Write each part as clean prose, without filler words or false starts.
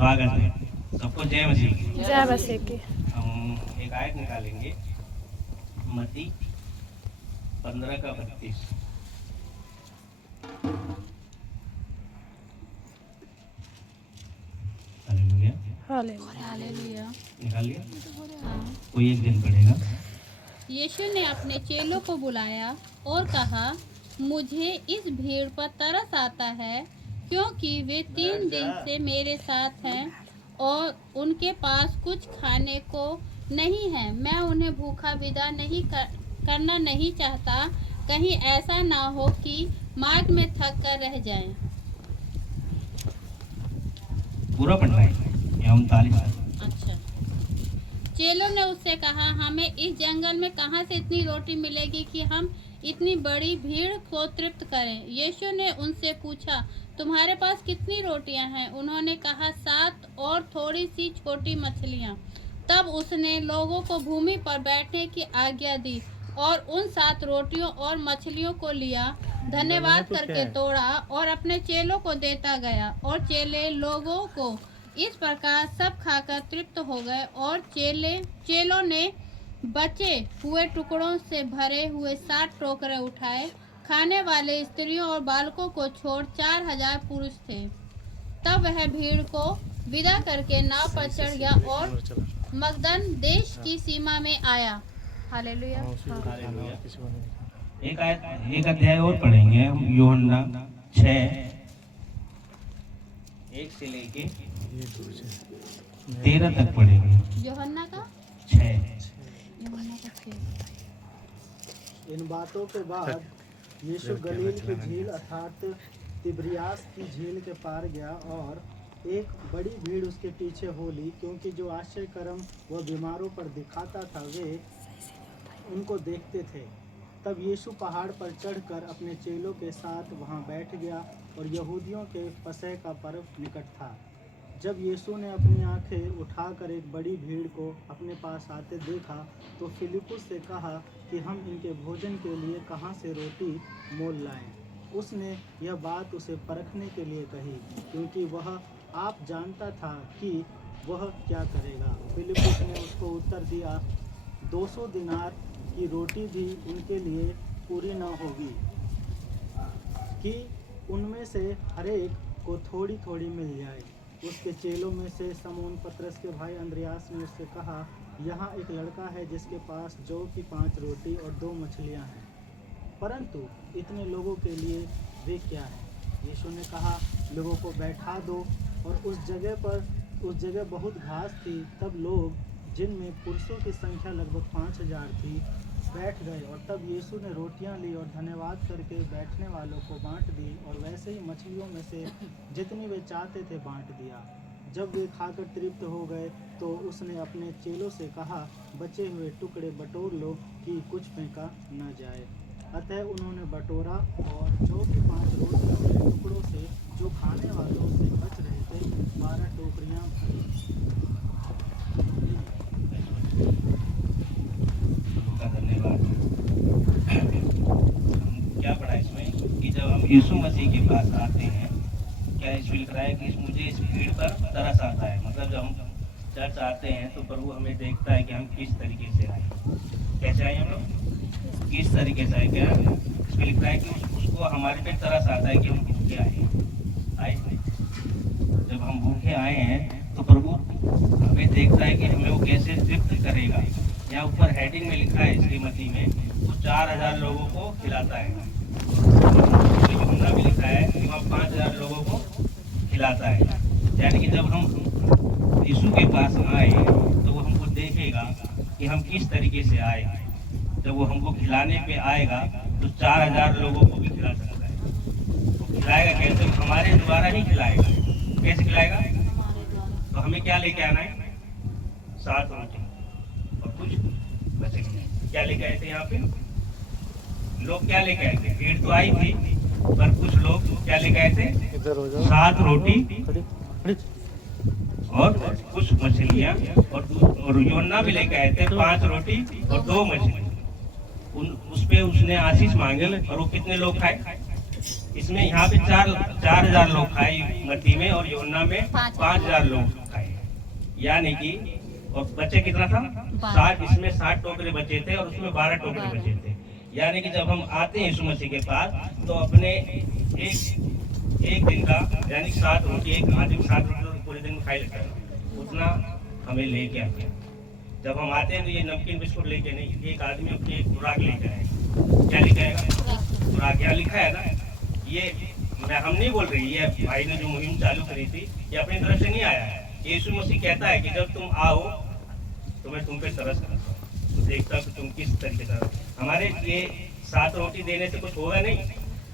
स्वागत है। सबको जय मसीह की। जय मसीह की। हम एक आयत निकालेंगे, मत्ती 15:32। हालेलुया। हालेलुया। निकाल लिया? कोई एक दिन पढ़ेगा। यीशु ने अपने चेलों को बुलाया और कहा, मुझे इस भीड़ पर तरस आता है, क्योंकि वे 3 दिन से मेरे साथ हैं और उनके पास कुछ खाने को नहीं है। मैं उन्हें भूखा विदा करना नहीं चाहता, कहीं ऐसा ना हो कि मार्ग में थक कर रह जाएं। पूरा पढ़ना है या 39? अच्छा। चेलों ने उससे कहा, हमें इस जंगल में कहाँ से इतनी रोटी मिलेगी कि हम इतनी बड़ी भीड़ को तृप्त करें। यीशु ने उनसे पूछा, तुम्हारे पास कितनी रोटियां हैं? उन्होंने कहा, 7 और थोड़ी सी छोटी मछलियां। तब उसने लोगों को भूमि पर बैठने की आज्ञा दी और उन 7 रोटियों और मछलियों को लिया, धन्यवाद करके तोड़ा और अपने चेलों को देता गया, और चेले लोगों को इस प्रकार सब खाकर तृप्त हो गए। और चेलों ने बचे हुए टुकड़ों से भरे हुए 7 टोकरे उठाए। खाने वाले स्त्रियों और बालकों को छोड़ 4000 पुरुष थे। तब वह भीड़ को विदा करके नाव पर चढ़ गया और मगदन देश की सीमा में आया। हालेलुया। एक अध्याय और पढ़ेंगे हम, यूहन्ना 6:1 से लेके 13 तक पढ़ेंगे। यूहन्ना का 6। इन बातों के बाद यीशु गलील की झील अर्थात तिब्रियास की झील के पार गया और एक बड़ी भीड़ उसके पीछे हो ली, क्योंकि जो आश्चर्य कर्म वह बीमारों पर दिखाता था वे उनको देखते थे। तब यीशु पहाड़ पर चढ़कर अपने चेलों के साथ वहां बैठ गया और यहूदियों के फसह का पर्व निकट था। जब यीशु ने अपनी आंखें उठाकर एक बड़ी भीड़ को अपने पास आते देखा तो फिलिपुस से कहा कि हम इनके भोजन के लिए कहाँ से रोटी मोल लाएं। उसने यह बात उसे परखने के लिए कही, क्योंकि वह आप जानता था कि वह क्या करेगा। फिलिपुस ने उसको उत्तर दिया, 200 दिनार की रोटी भी उनके लिए पूरी न होगी कि उनमें से हरेक को थोड़ी थोड़ी मिल जाए। उसके चेलों में से समौन पतरस के भाई अंद्रयास ने उससे कहा, यहाँ एक लड़का है जिसके पास जौ की 5 रोटी और 2 मछलियाँ हैं, परंतु इतने लोगों के लिए वे क्या हैं? यीशु ने कहा, लोगों को बैठा दो। और उस जगह बहुत घास थी। तब लोग, जिनमें पुरुषों की संख्या लगभग 5000 थी, बैठ गए। और तब यीशु ने रोटियां ली और धन्यवाद करके बैठने वालों को बांट दी, और वैसे ही मछलियों में से जितनी वे चाहते थे बांट दिया। जब वे खाकर तृप्त हो गए तो उसने अपने चेलों से कहा, बचे हुए टुकड़े बटोर लो कि कुछ फेंका न जाए। अतः उन्होंने बटोरा और जौ की 5 रोटियों के टुकड़ों से जो खाने वालों से बच रहे थे 12 टोकरियां भरी। धन्यवाद। क्या पढ़ा इसमें कि जब हम यीशु मसीह के पास आते हैं, क्या इसमें लिख रहा है कि मुझे इस भीड़ पर तरस आता है। मतलब जब हम चर्च आते हैं तो प्रभु हमें देखता है कि हम किस तरीके से आए, कैसे आए हम लोग, किस तरीके से आए। क्या इसमें लिख रहा है कि उसको हमारे पे तरस आता है कि हम भूखे आए। जब हम भूखे आए हैं तो प्रभु हमें देखता है कि हमें वो कैसे तृप्त करेगा। यहाँ ऊपर हेडिंग में लिखा है श्रीमती में, वो 4000 लोगों को खिलाता है। यूहन्ना भी लिखा है कि वह 5000 लोगों को खिलाता है। यानी कि जब हम यीशु के पास आए तो वो हमको देखेगा कि हम किस तरीके से आए हैं। जब वो हमको खिलाने पे आएगा तो 4000 लोगों को भी खिला सकता है। वो खिलाएगा कैसे? हमारे द्वारा ही खिलाएगा। कैसे खिलाएगा? तो हमें क्या लेके आना है? 7 रोटी और कुछ मछली। क्या लेके आए थे यहाँ पे? लोग क्या लेके आए थे? भीड़ तो आई थी, पर कुछ लोग क्या लेके आए थे? 7 रोटी और कुछ मछलियाँ, और यूहन्ना भी लेके आए थे 5 रोटी और 2 मछली। उस पे उसने आशीष मांगे और वो कितने लोग खाए? इसमें यहाँ पे 4,000 लोग खाए मत्ती में, और यूहन्ना में 5,000 लोग खाए। यानी कि और बच्चे कितना था 60, इसमें 60 टोकरे बचे थे और उसमें 12 टोकरे बचे थे। यानी कि जब हम आते हैं यीशु मसीह के पास तो अपने एक दिन का यानी 7 रोटी, एक आदमी 7 रोटी पूरे दिन में खाई लेता है, उतना हमें लेके आते हैं। जब हम आते हैं तो ये नमकीन बिस्कुट लेके नहीं, एक आदमी अपनी एक खुराक लेके आएगा। क्या लेके आएगा? खुराक। यहाँ लिखा है ना, ये हम नहीं बोल रही, ये भाई ने जो मुहिम चालू करी थी ये अपनी तरफ से नहीं आया है। यीशु मसीह कहता है कि जब तुम आओ तो मैं तुम पे तरस करता हूँ, तो देखता हूँ कि तुम किस तरीके से। हमारे ये 7 रोटी देने से कुछ होगा नहीं,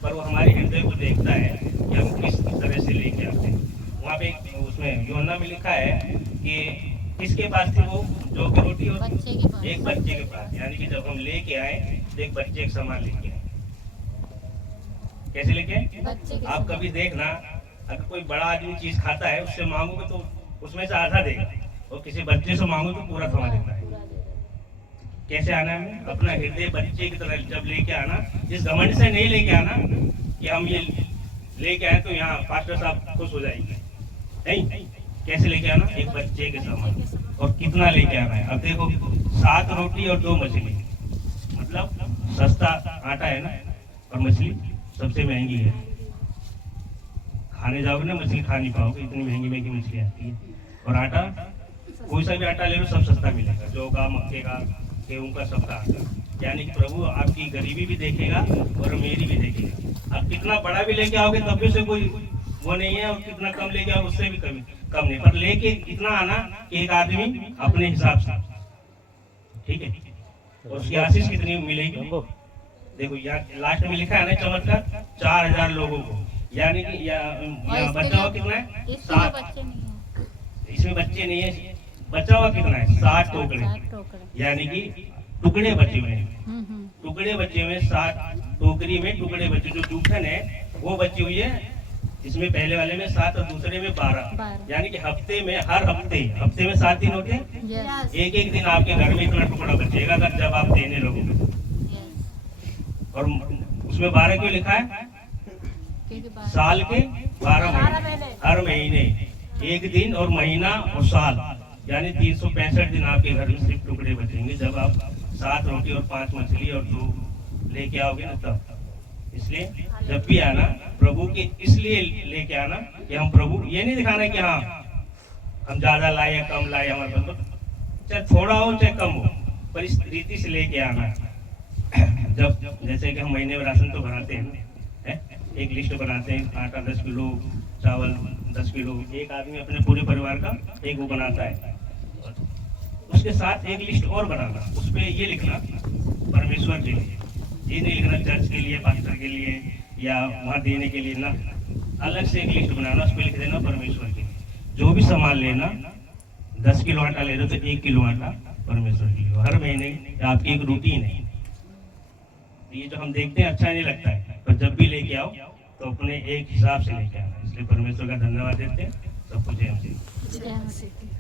पर वो हमारे हृदय को देखता है कि हम किस तरह से लेके आते हैं। वहाँ पे उसमें यूहन्ना में लिखा है कि किसके पास थी वो जो कि रोटी, एक बच्चे के पास। यानी कि जब हम लेके आए तो एक बच्चे के सामान लेके आए। कैसे लेके आए? आप कभी देखना, अगर कोई बड़ा आदमी चीज खाता है उससे मांगोगे तो उसमें से आधा देगा, और किसी बच्चे से मांगो तो पूरा थमा देता है। कैसे आना है? अपना हृदय बच्चे की तरह जब लेके आना, इस घमंड से नहीं लेके आना कि हम ये लेके आए तो यहाँ पास्टर साहब खुश हो जाएंगे, नहीं। कैसे लेके आना? एक बच्चे के समान। और कितना लेके आना है? अब देखो 7 रोटी और 2 मछली, मतलब सस्ता आटा है ना, और मछली सबसे महंगी है। खाने जाओगे ना मछली खा नहीं पाओगे, इतनी महंगी महंगी मछली आती है। और आटा कोई सा भी आटा ले लो सब सस्ता मिलेगा, जौ का, मक्के का, गेहूं का, सबका आटा। यानी कि प्रभु आपकी गरीबी भी देखेगा और मेरी भी देखेगा। आप कितना बड़ा भी लेके आओगे तब भी से कोई वो नहीं है, और कितना कम लेके आओ उससे भी कम नहीं, पर लेके इतना आना कि एक आदमी अपने हिसाब से, ठीक है। और उसकी आशीष कितनी मिलेगी? देखो यहाँ लास्ट में लिखा है ना चमत्कार, 4,000 लोगों को। यानी कि बचा हुआ कितना है? 7। इसमें बच्चे नहीं है, बचा हुआ कितना है? 7 टोकरे। यानी कि टुकड़े बचे हुए हैं, टुकड़े बचे हुए 7 टोकरी में टुकड़े बचे। जो जूठन है वो बची हुई है, इसमें पहले वाले में 7 और दूसरे में 12। यानी कि हफ्ते में, हर हफ्ते में 7 दिन होते हैं। एक दिन आपके घर में इतना टुकड़ा बचेगा अगर जब आप देने लगोगे। और उसमें 12 क्यों लिखा है? साल के 12 महीने, हर महीने एक दिन, और महीना और साल, यानी 365 दिन आपके घर में सिर्फ टुकड़े बचेंगे जब आप 7 रोटी और 5 मछली और 2 लेके आओगे ना तब। इसलिए जब भी आना प्रभु के इसलिए लेके आना कि हम प्रभु, ये नहीं दिखाना कि हाँ हम ज्यादा लाए या कम लाए, हमारे पास चाहे थोड़ा हो चाहे कम हो, पर इस रीति से लेके आना। जब जैसे कि हम महीने में राशन तो बनाते हैं, एक लिस्ट बनाते हैं, आटा 10 किलो, चावल 10 किलो, एक आदमी अपने पूरे परिवार का एक वो बनाता है। उसके साथ एक लिस्ट और बनाना, उसपे ये लिखना परमेश्वर के लिए, ये नहीं लिखना चर्च के लिए, पास्टर के लिए या वहाँ देने के लिए ना, अलग से एक लिस्ट बनाना, उस पर लिख देना परमेश्वर के लिए। जो भी सामान लेना, 10 किलो आटा ले रहे हो तो 1 किलो आटा परमेश्वर के लिए। हर महीने आपकी एक रूटीन है। ये जो हम देखते हैं अच्छा नहीं लगता है, पर जब भी लेके आओ तो अपने एक हिसाब से लेके आना। इसलिए परमेश्वर का धन्यवाद देते हैं। सब कुछ है।